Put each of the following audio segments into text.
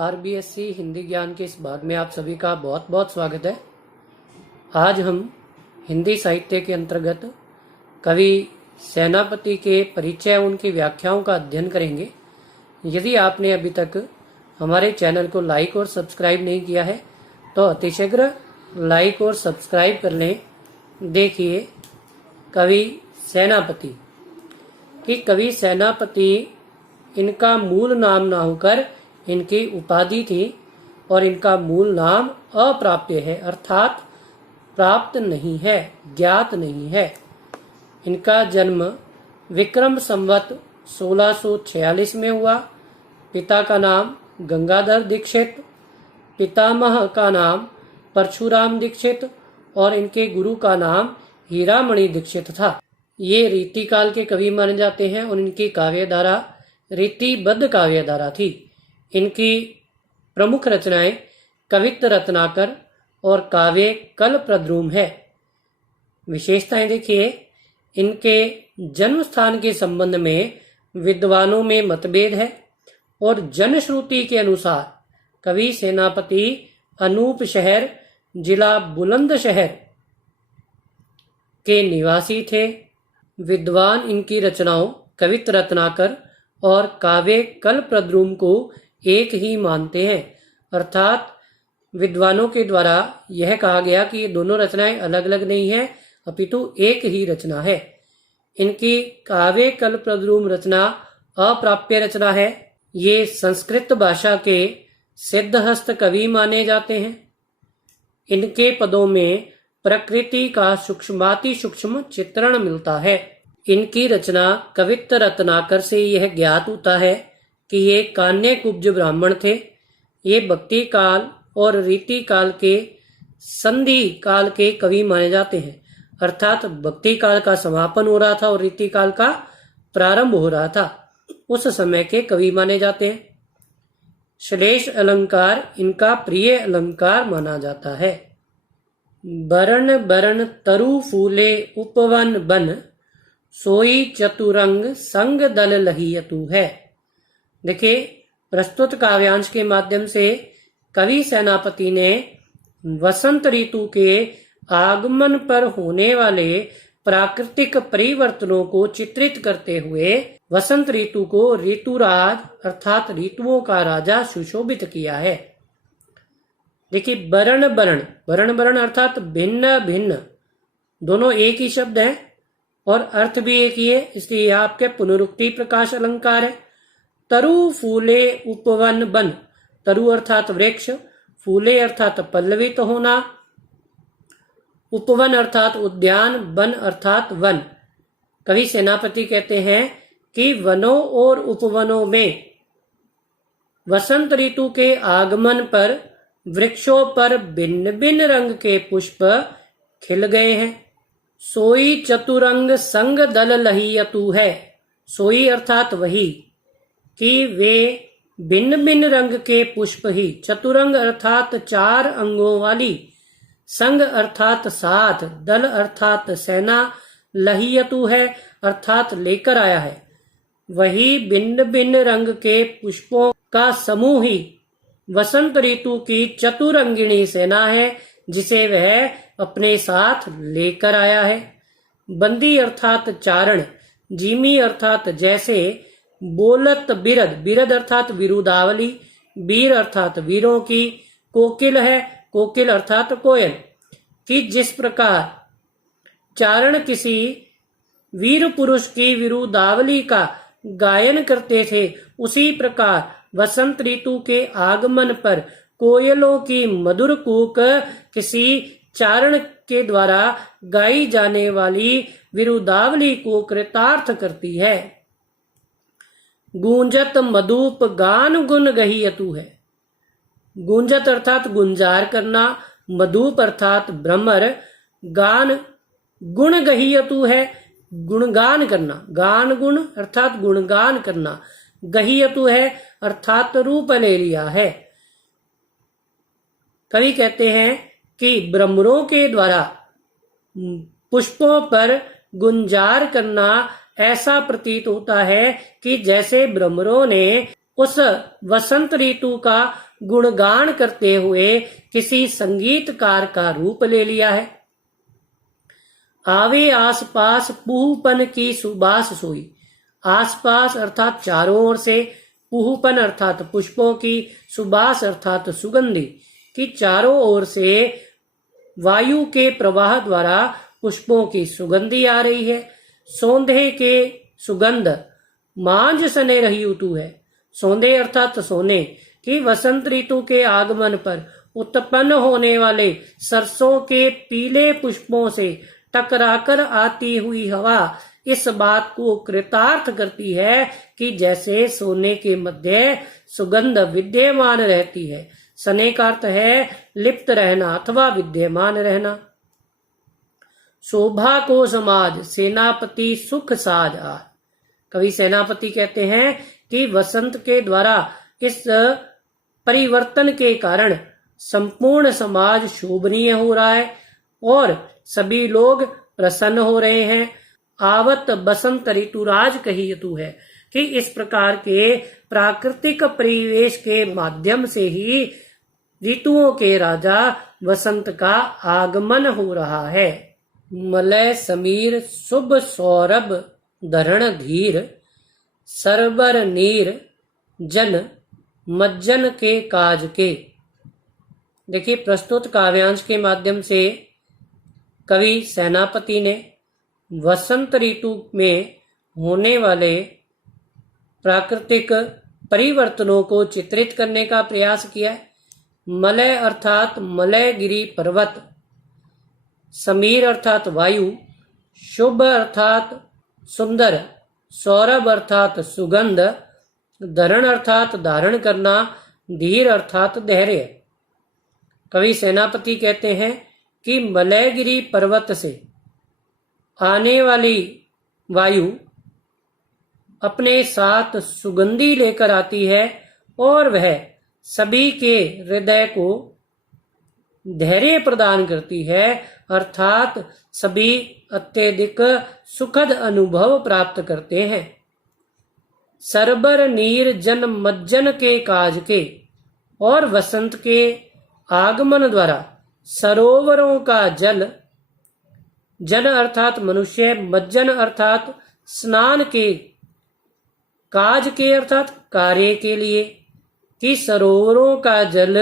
RBSC Hindi ज्ञान के इस भाग में आप सभी का बहुत बहुत स्वागत है। आज हम हिंदी साहित्य के अंतर्गत कवि सेनापति के परिचय उनकी व्याख्याओं का अध्ययन करेंगे। यदि आपने अभी तक हमारे चैनल को लाइक और सब्सक्राइब नहीं किया है तो अतिशीघ्र लाइक और सब्सक्राइब कर लें। देखिए कवि सेनापति कि कवि सेनापति इनका मूल नाम ना होकर इनकी उपाधि थी और इनका मूल नाम अप्राप्य है, अर्थात प्राप्त नहीं है, ज्ञात नहीं है। इनका जन्म विक्रम संवत 1646 में हुआ। पिता का नाम गंगाधर दीक्षित, पितामह का नाम परशुराम दीक्षित और इनके गुरु का नाम हीरामणि दीक्षित था। ये रीतिकाल के कवि माने जाते हैं और इनकी काव्यधारा रीतिबद्ध काव्यधारा थी। इनकी प्रमुख रचनाएं कवित्त रत्नाकर और काव्य कल्पद्रुम है। विशेषताएं देखिए, इनके जन्म स्थान के संबंध में विद्वानों में मतभेद है और जनश्रुति के अनुसार कवि सेनापति अनूप शहर जिला बुलंदशहर के निवासी थे। विद्वान इनकी रचनाओं कवित्त रत्नाकर और काव्य कल्पद्रुम को एक ही मानते हैं, अर्थात विद्वानों के द्वारा यह कहा गया कि ये दोनों रचनाएं अलग अलग नहीं है अपितु एक ही रचना है। इनकी काव्य कल्पद्रुम रचना अप्राप्य रचना है। ये संस्कृत भाषा के सिद्धहस्त कवि माने जाते हैं। इनके पदों में प्रकृति का सूक्ष्माति सूक्ष्म चित्रण मिलता है। इनकी रचना कवित्त रत्नाकर से यह ज्ञात होता है कि ये कान्य कुब्ज ब्राह्मण थे। ये भक्ति काल और रीति काल के संधि काल के कवि माने जाते हैं, अर्थात भक्ति काल का समापन हो रहा था और रीति काल का प्रारंभ हो रहा था, उस समय के कवि माने जाते हैं। श्लेष अलंकार इनका प्रिय अलंकार माना जाता है। बरण बरण तरु फूले उपवन बन, सोई चतुरंग संग दल लहियतु है। देखिए, प्रस्तुत काव्यांश के माध्यम से कवि सेनापति ने वसंत ऋतु के आगमन पर होने वाले प्राकृतिक परिवर्तनों को चित्रित करते हुए वसंत ऋतु को ऋतुराज अर्थात ऋतुओं का राजा सुशोभित किया है। देखिए, बरण बरण, बरण बरण अर्थात भिन्न भिन्न, दोनों एक ही शब्द है और अर्थ भी एक ही है, इसलिए यह आपके पुनरुक्ति प्रकाश अलंकार है। तरु फूले उपवन बन, तरु अर्थात वृक्ष, फूले अर्थात पल्लवित होना, उपवन अर्थात उद्यान, वन अर्थात वन। कवि सेनापति कहते हैं कि वनों और उपवनों में वसंत ऋतु के आगमन पर वृक्षों पर भिन्न भिन्न रंग के पुष्प खिल गए हैं। सोई चतुरंग संग दल लहियतु है। सोई अर्थात वही कि वे भिन्न भिन्न रंग के पुष्प ही, चतुरंग अर्थात 4 अंगों वाली, संग अर्थात साथ, दल अर्थात सेना, लहियतु है अर्थात लेकर आया है, वही भिन्न भिन्न रंग के पुष्पों का समूह ही वसंत ऋतु की चतुरंगिणी सेना है जिसे वह अपने साथ लेकर आया है। बंदी अर्थात चारण, जीमी अर्थात जैसे, बोलत बिरद, बिरद अर्थात विरुदावली, वीर अर्थात वीरों की, कोकिल है, कोकिल अर्थात कोयल, कि जिस प्रकार चारण किसी वीर पुरुष की विरुदावली का गायन करते थे, उसी प्रकार वसंत ऋतु के आगमन पर कोयलों की मधुर कूक किसी चारण के द्वारा गाई जाने वाली विरुदावली को कृतार्थ करती है। गूंजत मधुप गान गुण गहियतु है। गूंजत अर्थात गुंजार करना, मधुप अर्थात भ्रमर, गान गुण गहियतु है गुणगान करना, गान गुण अर्थात गुणगान करना, गहियतु है अर्थात रूप ले लिया है। कवि कहते हैं कि भ्रमरों के द्वारा पुष्पों पर गुंजार करना ऐसा प्रतीत होता है कि जैसे भ्रमरों ने उस वसंत ऋतु का गुणगान करते हुए किसी संगीतकार का रूप ले लिया है। आवे आसपास पुहपन की सुबास सोई। आसपास अर्थात चारों ओर से, पुहपन अर्थात पुष्पों की, सुबास अर्थात सुगंधि की चारों ओर से वायु के प्रवाह द्वारा पुष्पों की सुगंधि आ रही है। सौंधे के सुगंध मांझ सने रही ऋतु है। सौंधे अर्थात सोने की वसंत ऋतु के आगमन पर उत्पन्न होने वाले सरसों के पीले पुष्पों से टकराकर आती हुई हवा इस बात को कृतार्थ करती है कि जैसे सोने के मध्य सुगंध विद्यमान रहती है। सने का अर्थ है लिप्त रहना अथवा विद्यमान रहना। शोभा को समाज सेनापति सुख साज आर। कवि सेनापति कहते हैं कि वसंत के द्वारा इस परिवर्तन के कारण संपूर्ण समाज शोभनीय हो रहा है और सभी लोग प्रसन्न हो रहे हैं। आवत बसंत ऋतुराज कही ऋतु है कि इस प्रकार के प्राकृतिक परिवेश के माध्यम से ही ऋतुओं के राजा वसंत का आगमन हो रहा है। मलय समीर शुभ सौरभ धरण धीर सरबर नीर जन मज्जन के काज के। देखिए, प्रस्तुत काव्यांश के माध्यम से कवि सेनापति ने वसंत ऋतु में होने वाले प्राकृतिक परिवर्तनों को चित्रित करने का प्रयास किया है। मलय अर्थात मलयगिरी पर्वत, समीर अर्थात वायु, शुभ अर्थात सुंदर, सौरभ अर्थात सुगंध, धरण अर्थात धारण करना, धीर अर्थात धैर्य। कवि सेनापति कहते हैं कि मलयगिरी पर्वत से आने वाली वायु अपने साथ सुगंधी लेकर आती है और वह सभी के हृदय को धैर्य प्रदान करती है, अर्थात सभी अत्यधिक सुखद अनुभव प्राप्त करते हैं। सरबर नीर जन मज्जन के काज के, और वसंत के आगमन द्वारा सरोवरों का जल, जन अर्थात मनुष्य, मज्जन अर्थात स्नान के, काज के अर्थात कार्य के लिए, कि सरोवरों का जल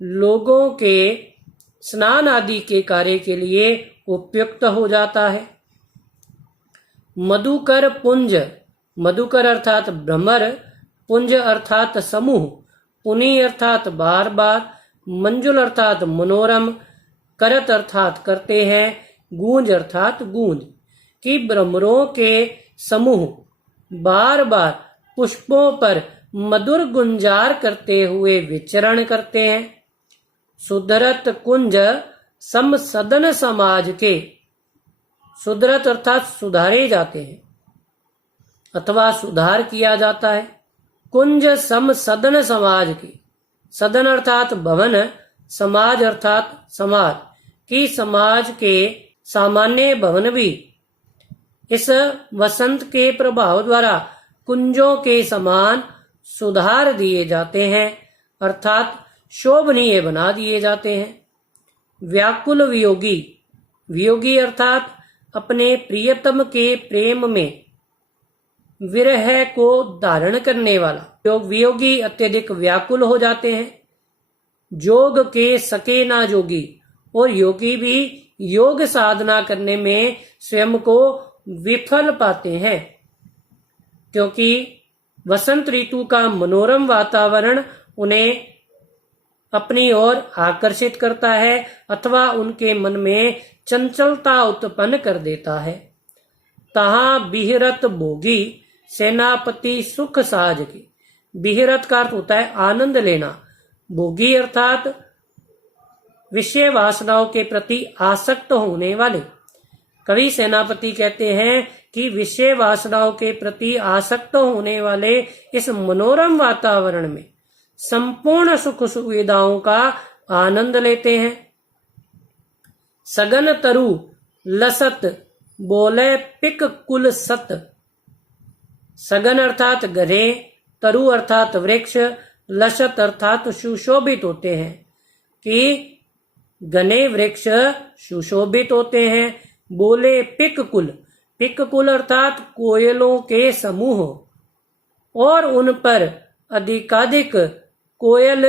लोगों के स्नान आदि के कार्य के लिए उपयुक्त हो जाता है। मधुकर पुंज, मधुकर अर्थात भ्रमर, पुंज अर्थात समूह, पुनि अर्थात बार बार, मंजुल अर्थात मनोरम, करत अर्थात करते हैं, गूंज अर्थात गूंज, कि भ्रमरों के समूह बार बार पुष्पों पर मधुर गुंजार करते हुए विचरण करते हैं। सुधरत कुंज सम सदन समाज के, सुधरत अर्थात सुधारे जाते हैं अथवा सुधार किया जाता है। कुंज सम सदन समाज के, सदन अर्थात भवन, समाज अर्थात समाज, कि समाज के सामान्य भवन भी इस वसंत के प्रभाव द्वारा कुंजों के समान सुधार दिए जाते हैं, अर्थात शोभनीय बना दिए जाते हैं। व्याकुल वियोगी, वियोगी अर्थात अपने प्रियतम के प्रेम में विरह को धारण करने वाला। वियोगी अत्यधिक व्याकुल हो जाते हैं। जोग के सके ना जोगी, और योगी भी योग साधना करने में स्वयं को विफल पाते हैं, क्योंकि वसंत ऋतु का मनोरम वातावरण उन्हें अपनी ओर आकर्षित करता है अथवा उनके मन में चंचलता उत्पन्न कर देता है। तहां बिहरत भोगी सेनापति सुख साज की। बिहरत का अर्थ होता है आनंद लेना। भोगी अर्थात विषय वासनाओं के प्रति आसक्त होने वाले। कवि सेनापति कहते हैं कि विषय वासनाओं के प्रति आसक्त होने वाले इस मनोरम वातावरण में संपूर्ण सुख सुविधाओं का आनंद लेते हैं। सगन तरु लसत बोले पिक कुल सत। सगन अर्थात गधे, तरु अर्थात वृक्ष, लसत अर्थात सुशोभित होते हैं, कि घने वृक्ष सुशोभित होते हैं। बोले पिक कुल अर्थात कोयलों के समूह, और उन पर अधिकाधिक कोयल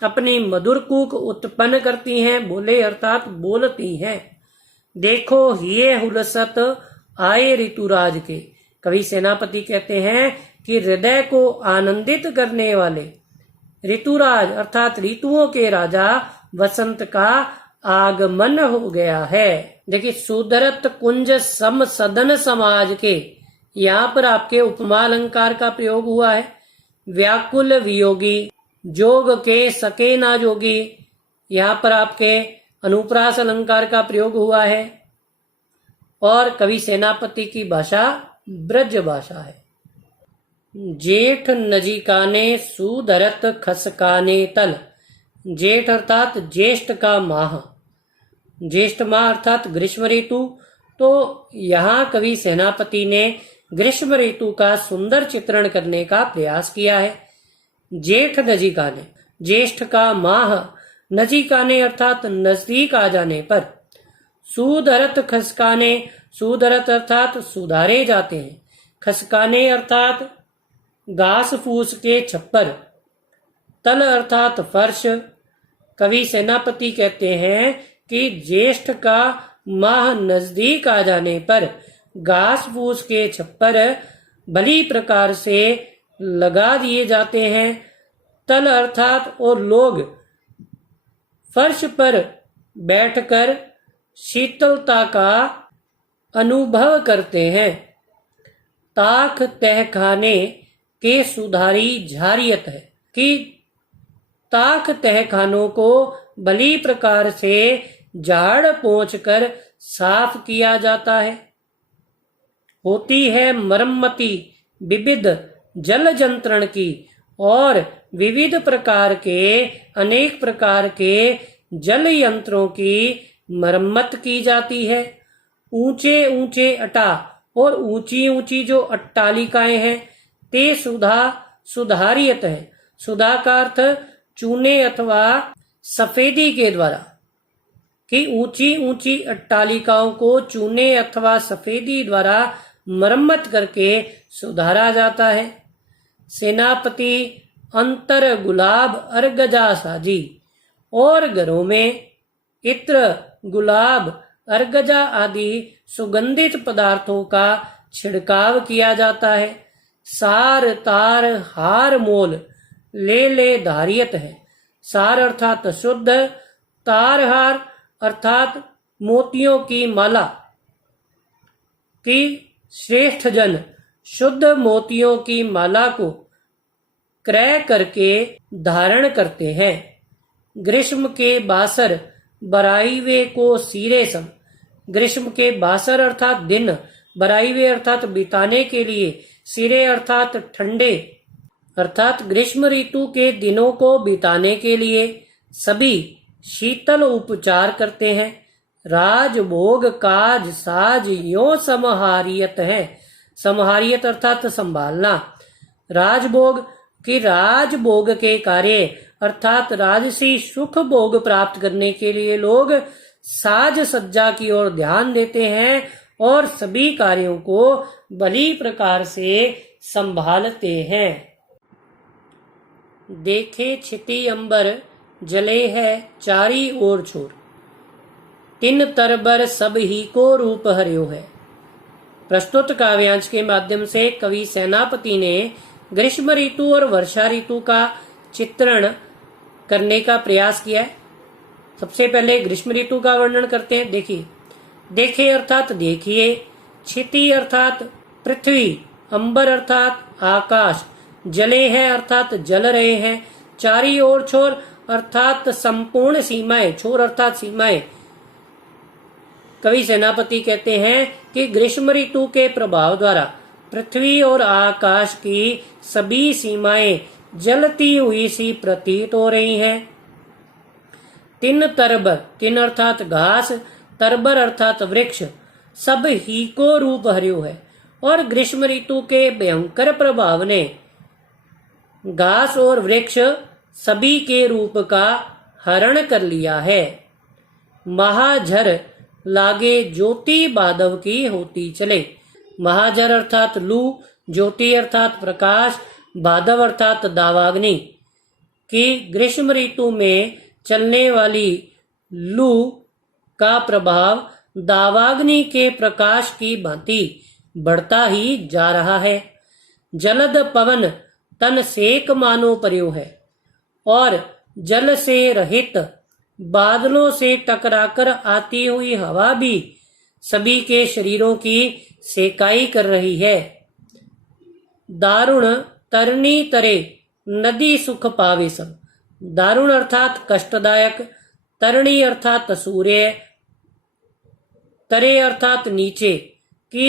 अपनी मधुर कूक उत्पन्न करती हैं। बोले अर्थात बोलती हैं। देखो ये हुलसत आए ऋतुराज के। कवि सेनापति कहते हैं कि हृदय को आनंदित करने वाले ऋतुराज अर्थात ऋतुओं के राजा वसंत का आगमन हो गया है। देखिए, सुधरत कुंज सम सदन समाज के, यहाँ पर आपके उपमा अलंकार का प्रयोग हुआ है। व्याकुल वियोगी, जोग के सके ना जोगी, यहाँ पर आपके अनुप्रास अलंकार का प्रयोग हुआ है। और कवि सेनापति की भाषा ब्रज भाषा है। जेठ नजीकाने सुधरत खसकाने तल। जेठ अर्थात ज्येष्ठ का माह, ज्येष्ठ माह अर्थात ग्रीष्म ऋतु। तो यहाँ कवि सेनापति ने ग्रीष्म ऋतु का सुंदर चित्रण करने का प्रयास किया है। जेठ नजीकाने, ज्येष्ठ का माह, नजीकाने अर्थात नजदीक आ जाने पर। सुधरत खसकाने, सुधरत अर्थात सुधारे जाते हैं। खसकाने अर्थात घास फूस के छप्पर। तल अर्थात फर्श। कवि सेनापति कहते हैं कि ज्येष्ठ का माह नजदीक आ जाने पर घास फूस के छप्पर भली प्रकार से लगा दिए जाते हैं। तल अर्थात और लोग फर्श पर बैठकर शीतलता का अनुभव करते हैं। ताक तहखाने के सुधारी झारियत है, कि ताक तहखानों को भली प्रकार से झाड़ पोंछ कर साफ किया जाता है। होती है मरम्मती विविध जल जंत्रण की, और विविध प्रकार के अनेक प्रकार के जल यंत्रों की मरम्मत की जाती है। ऊंचे ऊंचे अटा और ऊंची ऊंची जो अट्टालिकाएं हैं, ते सुधारियत है। सुधा का अर्थ चूने अथवा सफेदी के द्वारा, कि ऊंची ऊंची अट्टालिकाओं को चूने अथवा सफेदी द्वारा मरम्मत करके सुधारा जाता है। सेनापति अंतर गुलाब अर्गजा साजी, और घरों में इत्र, गुलाब, अर्गजा आदि सुगंधित पदार्थों का छिड़काव किया जाता है। सार तार हार मोल ले धारियत है। सार अर्थात शुद्ध, तार हार अर्थात मोतियों की माला, कि श्रेष्ठ जन शुद्ध मोतियों की माला को क्रय करके धारण करते हैं। ग्रीष्म के बासर बराईवे को सीरे सम। ग्रीष्म के बासर अर्थात दिन, बराईवे अर्थात बिताने के लिए, सिरे अर्थात ठंडे, अर्थात ग्रीष्म ऋतु के दिनों को बिताने के लिए सभी शीतल उपचार करते हैं। राजभोग काज साज यो समहारियत है। समहारियत अर्थात संभालना। राजभोग की राजभोग के कार्य अर्थात राजसी सुख भोग प्राप्त करने के लिए लोग साज सज्जा की ओर ध्यान देते हैं और सभी कार्यों को भली प्रकार से संभालते हैं। देखे छिति अंबर जले है चारी ओर छोर, तिन तरबर सब ही को रूप हर्यो है। प्रस्तुत काव्यांश के माध्यम से कवि सेनापति ने ग्रीष्म ऋतु और वर्षा ऋतु का चित्रण करने का प्रयास किया है। सबसे पहले ग्रीष्म ऋतु का वर्णन करते हैं। देखिए, देखे अर्थात देखिए, क्षिति अर्थात पृथ्वी, अंबर अर्थात आकाश, जले हैं अर्थात जल रहे हैं, चारी ओर छोर अर्थात संपूर्ण सीमाएं, छोर अर्थात सीमाएं। कवि सेनापति कहते हैं कि ग्रीष्म ऋतु के प्रभाव द्वारा पृथ्वी और आकाश की सभी सीमाएं जलती हुई सी प्रतीत हो रही हैं। तिन तरबर, तिन अर्थात घास, तरबर अर्थात वृक्ष, सब ही को रूप हर्यो है। और ग्रीष्म ऋतु के भयंकर प्रभाव ने घास और वृक्ष सभी के रूप का हरण कर लिया है। महाझर लागे ज्योति बादव की होती चले। महाझर अर्थात लू, ज्योति अर्थात प्रकाश, बादव अर्थात दावाग्नि की ग्रीष्म ऋतु में चलने वाली लू का प्रभाव दावाग्नि के प्रकाश की भांति बढ़ता ही जा रहा है। जलद पवन तन सेक मानो पर्यो है और जल से रहित बादलों से टकराकर आती हुई हवा भी सभी के शरीरों की सेकाई कर रही है। दारुण तरनी तरे नदी सुख पावे सब। दारुण अर्थात कष्टदायक, तरणी अर्थात सूर्य, तरे अर्थात नीचे कि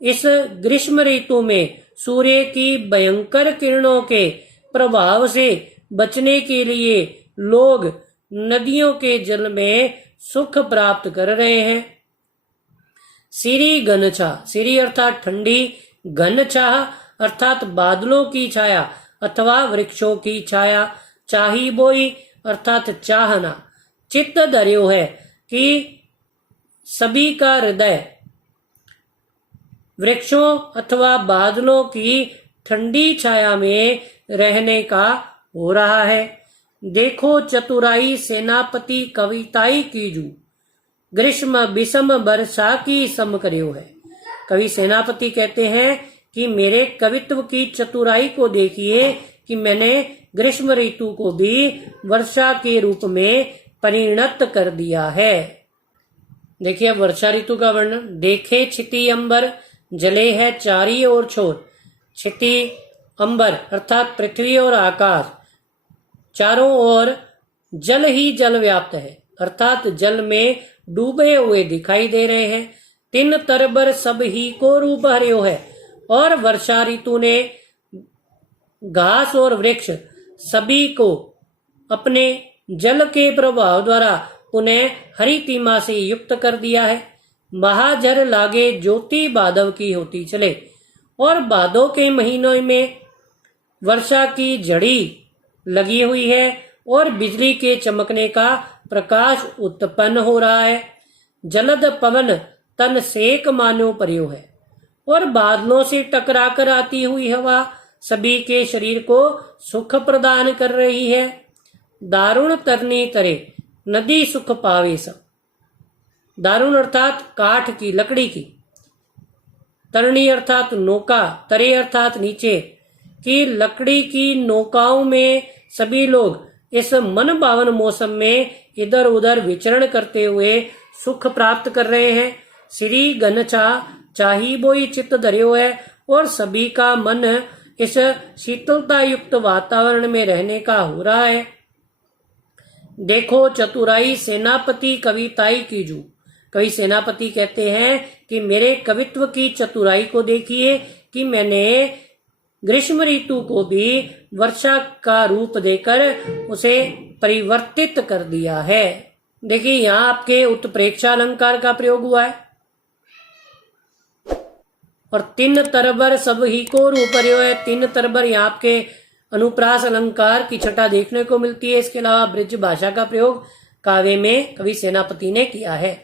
इस ग्रीष्म ऋतु में सूर्य की भयंकर किरणों के प्रभाव से बचने के लिए लोग नदियों के जल में सुख प्राप्त कर रहे हैं। सिरी घनछा, सिरी अर्थात ठंडी, घनछाह अर्थात बादलों की छाया अथवा वृक्षों की छाया, चाही बोई अर्थात चाहना, चित्त धर्यो है कि सभी का हृदय वृक्षों अथवा बादलों की ठंडी छाया में रहने का हो रहा है। देखो चतुराई सेनापति कविताई कीजू, ग्रीष्म विषम वर्षा की सम करियो है। कवि सेनापति कहते हैं कि मेरे कवित्व की चतुराई को देखिए कि मैंने ग्रीष्म ऋतु को भी वर्षा के रूप में परिणत कर दिया है। देखिए वर्षा ऋतु का वर्णन। देखे छिति अंबर जले है चारी ओर छोर। छिति अंबर अर्थात पृथ्वी और आकाश चारों ओर जल ही जल व्याप्त है अर्थात जल में डूबे हुए दिखाई दे रहे हैं। तिन तरबर सब ही को रूप हर्यो है और वर्षा ऋतु ने घास और वृक्ष सभी को अपने जल के प्रभाव द्वारा उन्हें हरी तिमा से युक्त कर दिया है। महाझर लागे ज्योति बादव की होती चले और बादों के महीनों में वर्षा की झड़ी लगी हुई है और बिजली के चमकने का प्रकाश उत्पन्न हो रहा है। जलद पवन तन सेक मानो पर्यो है और बादलों से टकराकर आती हुई हवा सभी के शरीर को सुख प्रदान कर रही है। दारुण तरनी तरे नदी सुख पावे सब। दारुण अर्थात काठ की, लकड़ी की, तरणी अर्थात नौका, तरे अर्थात नीचे की लकड़ी की नौकाओं में सभी लोग इस मन भावन मौसम में इधर उधर विचरण करते हुए सुख प्राप्त कर रहे हैं। श्री घनछा चाही बोई चित्त धर्यो है और सभी का मन इस शीतलता युक्त वातावरण में रहने का हो रहा है। देखो चतुराई सेनापति कविताई कीजू। कवि सेनापति कहते हैं कि मेरे कवित्व की चतुराई को देखिए कि मैंने ग्रीष्म ऋतु को भी वर्षा का रूप देकर उसे परिवर्तित कर दिया है। देखिए यहाँ आपके उत्प्रेक्षा अलंकार का प्रयोग हुआ है और तिन तरबर सब ही को रूपर्यो है। तिन तरबर यहाँ आपके अनुप्रास अलंकार की छटा देखने को मिलती है। इसके अलावा ब्रज भाषा का प्रयोग काव्य में कवि सेनापति ने किया है।